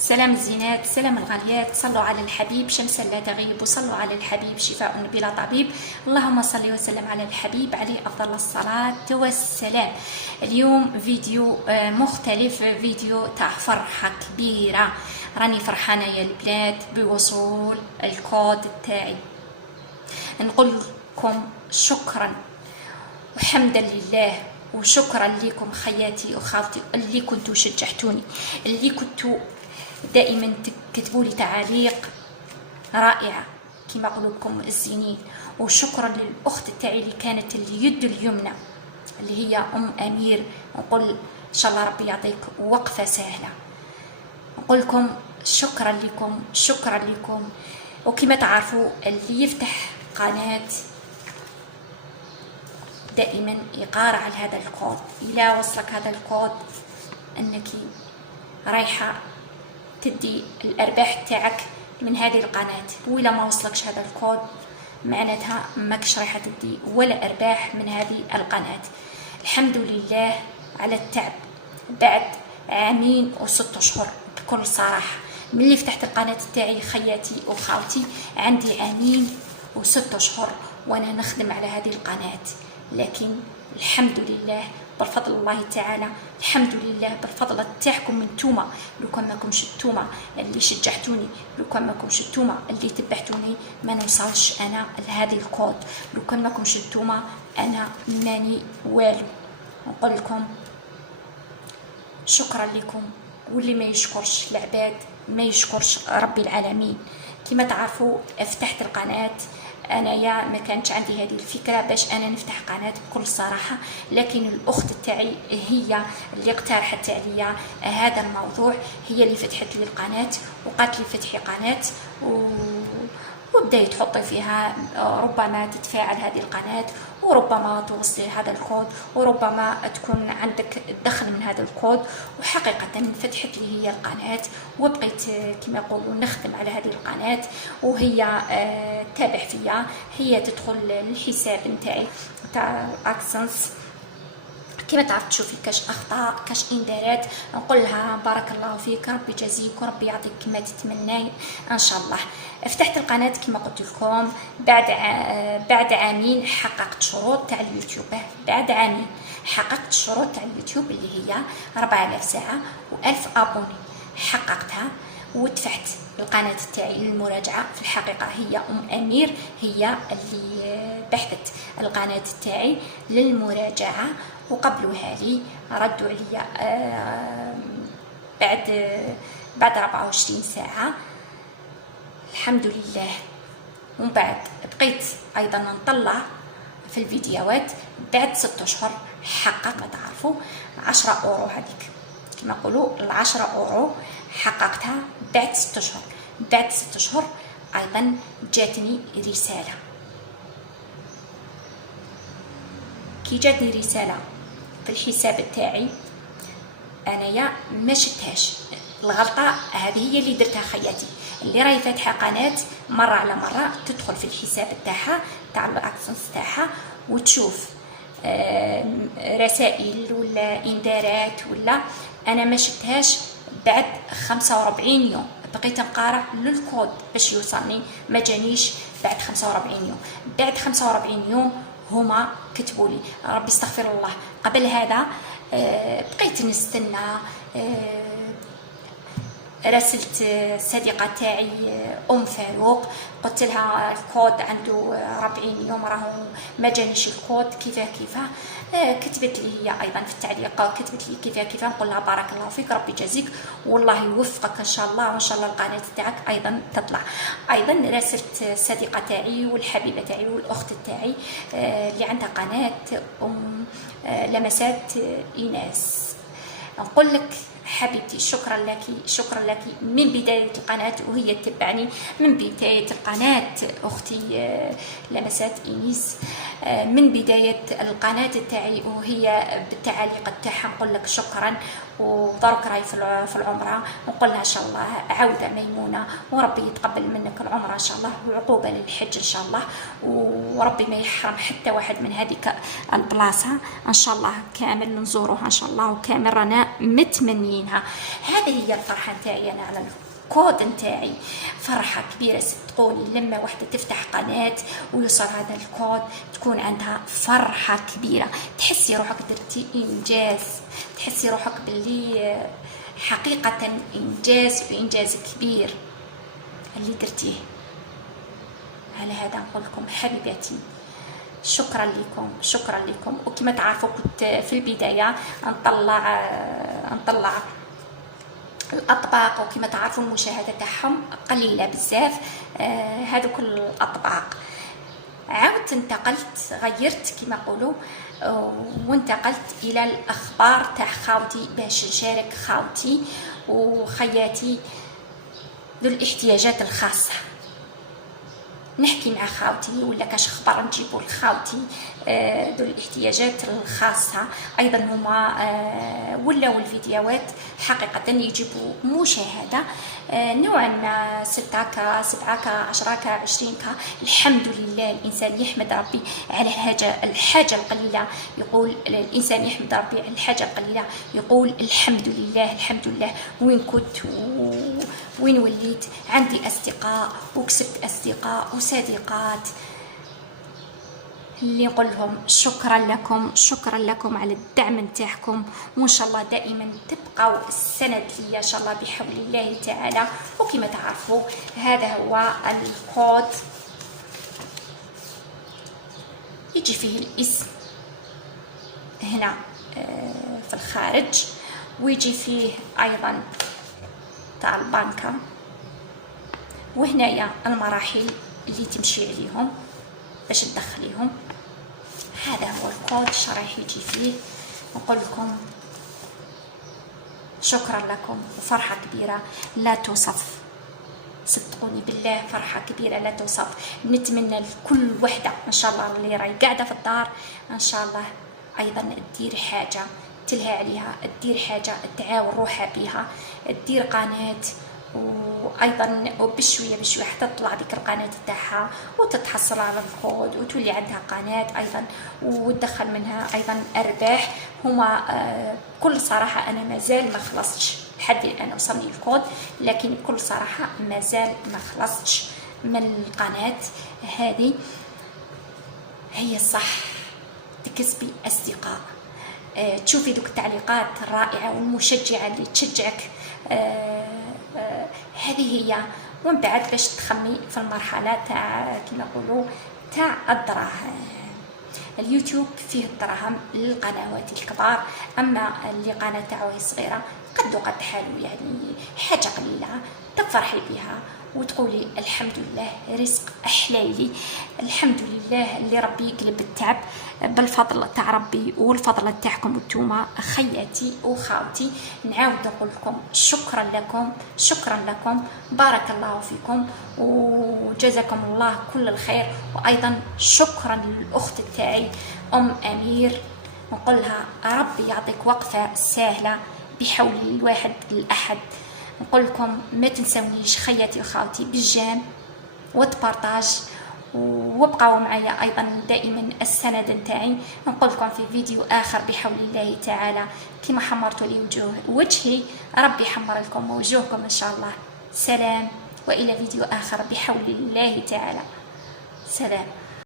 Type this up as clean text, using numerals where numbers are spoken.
سلام الزينات، سلام الغاليات، صلوا على الحبيب شمسا لا تغيب، وصلوا على الحبيب شفاء بلا طبيب. اللهم صل وسلم على الحبيب عليه أفضل الصلاة والسلام. اليوم فيديو مختلف، فيديو تاع فرحة كبيرة. راني فرحانة يا البنات بوصول الكود تاعي. نقول لكم شكرا وحمدا لله، وشكرا لكم خياتي وخالتي اللي كنتوا شجعتوني، اللي كنتوا دائما تكتبوا لي تعاليق رائعه كما قلوبكم الزينين. وشكرا للاخت تاعي اللي كانت اليد اليمنى اللي هي امير. نقول ان شاء الله ربي يعطيك وقفه سهله. نقول لكم شكرا لكم شكرا لكم. وكما تعرفوا اللي يفتح قناه دائما يقارع على هذا الكود. الى وصلك هذا الكود انك رايحه تدي الارباح تاعك من هذه القناه، وإلا ما وصلكش هذا الكود معناتها ماكش رايحه تدي ولا ارباح من هذه القناه. الحمد لله على التعب. بعد عامين و6 اشهر بكل صراحه من اللي فتحت القناه تاعي خياتي وخالتي، عندي عامين و6 اشهر وانا نخدم على هذه القناه، لكن الحمد لله بفضل الله تعالى، الحمد لله بالفضل تاعكم انتوما. لو كان ماكمش انتوما اللي شجعتوني، لو كان ماكمش انتوما اللي تبعتوني، ما نوصلش انا لهذه الكود. لو كان ماكمش انتوما انا ماني والو. نقول لكم شكرا لكم، واللي ما يشكرش العباد ما يشكرش ربي العالمين. كما تعرفوا فتحت القناه انايا، ما كانتش عندي هذه الفكره باش انا نفتح قناه بكل صراحه، لكن الاخت تاعي هي اللي اقترحت عليا هذا الموضوع، هي اللي فتحت لي القناه وقالت لي فتحي قناه وبداي تحطي فيها، ربما تتفاعل هذه القناه، وربما توصلي هذا الكود، وربما تكون عندك الدخل من هذا الكود. وحقيقه فتحت لي هي القناه، وبقيت كما يقولوا نخدم على هذه القناه، وهي تابع فيا. هي تدخل الحساب نتاعي تاع اكسنس، كما تعرف تشوفي كاش اخطاء كاش انذارات، نقول لها بارك الله فيك، ربي يجازيك وربي يعطيك كما تتمناي ان شاء الله. فتحت القناه كما قلت لكم بعد عامين حققت شروط تاع اليوتيوب. بعد عامين حققت الشروط تاع اليوتيوب اللي هي 4000 ساعه و1000 ابوني، حققتها ودفعت القناه تاعي للمراجعه. في الحقيقه هي امير هي اللي بحثت القناه تاعي للمراجعه، وقبلوها لي ردوا عليا بعد 24 ساعه الحمد لله. ومن بعد بقيت ايضا نطلع في الفيديوهات بعد 6 اشهر حقق، ما تعرفوا 10 اورو هذيك كما نقولوا 10 اورو حققتها بعد 6 اشهر. بعد 6 اشهر ايضا جاتني رساله. كي جاتني رساله في الحساب تاعي انايا ما شفتهاش. الغلطه هذه هي اللي درتها خياتي، اللي راهي فاتحه قناه مره على مره تدخل في الحساب تاعها تاع الاكسنس تاعها وتشوف رسائل ولا انذارات، ولا انا ما شفتهاش. بعد 45 يوم بقيت نقارع للكود باش يوصلني، ما جانيش بعد 45 يوم. بعد 45 يوم هما كتبوا لي، ربي استغفر الله. قبل هذا بقيت نستنى. راسلت صديقه تاعي فاروق، قلت لها الكود عنده 40 يوم راهو ما جانيش الكود، كيفاه كتبت لي هي ايضا في التعليق، كتبت لي كيفاه. نقول لها بارك الله فيك، ربي يجازيك والله يوفقك ان شاء الله، وان شاء الله القناه تاعك ايضا تطلع. ايضا راسلت الصديقه تاعي والحبيبه تاعي والاخت تاعي اللي عندها قناه لمسات ايناس. نقول لك حبيبتي شكرا لك شكرا لك من بداية القناة، وهي تتبعني من بداية القناة أختي لمسات إنيس، من بداية القناة تاعي وهي بالتعاليق تاعها. نقول لك شكرا، ودروك راهي في العمره، نقول لها ان شاء الله عوده ميمونه، وربي يتقبل منك العمره ان شاء الله، وعقوبه للحج ان شاء الله، وربي ما يحرم حتى واحد من هذيك البلاصه ان شاء الله، كامل نزوروها ان شاء الله، وكامل رانا متمنيينها. هذه هي الفرحه نتاعي انا على الكود نتاعي، فرحه كبيره صدقوني لما وحده تفتح قناه ويوصل هذا الكود، تكون عندها فرحه كبيره، تحسي روحك درتي انجاز، تحسي روحك باللي حقيقه انجاز، وانجاز كبير اللي درتيه. على هذا نقول لكم حبيباتي شكرا لكم، شكرا لكم. وكما تعرفوا كنت في البدايه نطلع الاطباق، وكما تعرفوا المشاهده تاعهم قليله بزاف، هذوك الاطباق. عاودت انتقلت، غيرت كما نقولوا، وانتقلت الى الاخبار تاع خاوتي باش نشارك خاوتي وخياتي ذو الاحتياجات الخاصه، نحكي مع خاوتي ولا كاش خبر نجيبو لخاوتي ذو الاحتياجات الخاصه. ايضا هما ولاو الفيديوهات حقيقه يجيبوا مشاهده نوعا ما 6K 7K 10K 20K. الحمد لله الانسان يحمد ربي على الحاجه القليله، يقول الانسان يحمد ربي على الحاجه القليله، يقول الحمد لله الحمد لله. وين كنت وين وليت، عندي اصدقاء وكسبت اصدقاء وصديقات اللي نقول لهم شكرا لكم، شكرا لكم على الدعم نتاعكم، وان شاء الله دائما تبقوا السند لي ان شاء الله بحول الله تعالى. وكما تعرفوا هذا هو الكود، يجي فيه الاسم هنا في الخارج، ويجي فيه ايضا تاع البنكة، وهنايا المراحل اللي تمشي عليهم باش تدخليهم. هذا هو الكود راح يجي فيه. نقول لكم شكرا لكم، وفرحه كبيره لا توصف، صدقوني بالله فرحه كبيره لا توصف. نتمنى لكل وحده ان شاء الله اللي راهي قاعده في الدار ان شاء الله ايضا تدير حاجه تلهى عليها، تدير حاجه تعاون روحها بها، تدير قناه، وايضا بشويه بشويه حتى تطلع ديك القناه تاعها وتتحصل على الكود وتولي عندها قناه ايضا، وتدخل منها ايضا ارباح. هما بكل صراحه انا مازال ما خلصتش لحد الان، وصلني الكود لكن بكل صراحه مازال ما خلصتش من القناه هذه. هي صح تكسبي اصدقاء، تشوفي دوك التعليقات الرائعه والمشجعه اللي تشجعك، هذه هي. ومن بعد باش تخمي في المرحله تاع كما نقولوا تاع الدراهم. اليوتيوب فيه الدراهم للقنوات الكبار، اما اللي قناه تاعو صغيره قد حالو، يعني حاجه قليله تفرحي بها وتقولي الحمد لله رزق احلالي، الحمد لله اللي ربي يقلب التعب بالفضل تاع ربي والفضل تاعكم انتوما خياتي وخاوتي. نعاود نقول لكم شكرا لكم، شكرا لكم، بارك الله فيكم وجزاكم الله كل الخير. وايضا شكرا للاخت تاعي امير، نقول لها ربي يعطيك وقفه سهله بحول الواحد الاحد. نقول لكم ما تنسونيش خياتي وخاوتي بالجام وتبارطاج، وابقوا معايا ايضا دائما السند نتاعي. نقول لكم في فيديو اخر بحول الله تعالى، كما حمرتوا لي وجهي ربي يحمر لكم وجوهكم ان شاء الله. سلام، والى فيديو اخر بحول الله تعالى. سلام.